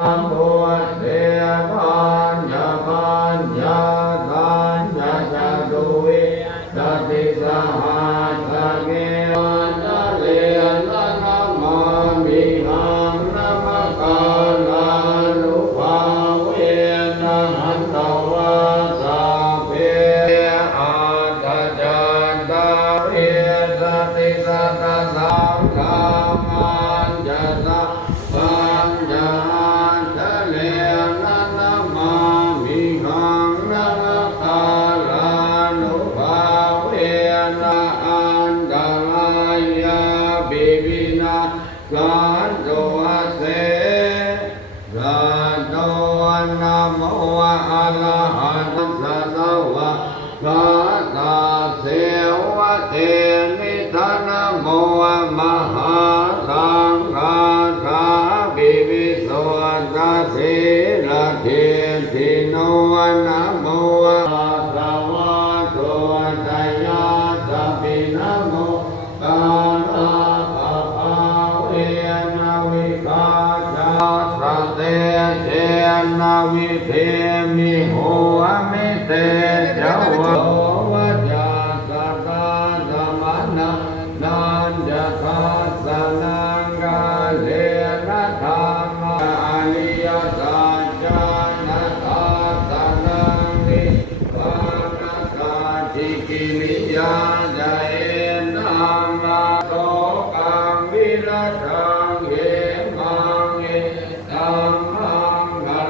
โมเตปัญญาปัญญาตัญญาจตุวิสติสหัสสะเกวันตะเลนะนะมามิหังนะมะกาลานุภาเวนะหันตวะสาเพอาตจันตาเวสติสัตตะสังฆามันจะตะปัญญากันโตเสกันโตนะโมอะระหะโตสัมมาสัมพุทธัสสะเสวะเตนิทานะโมมหาสังฆาสาบิวิโสตัสสิละเทติโนนะโมอะสวะโตตยะสัพพินะโมกาลานาวิเทมิโหมิเตจาวะวัจจสัตตะธัมมานังนันจะทัสสะนังกาเลนะธัมมาอริยสัจจานะทัสสะนังนิพพานกาจิกิริยาจาเอนังนาโตกังวิรัตังเยมังเอตัมเ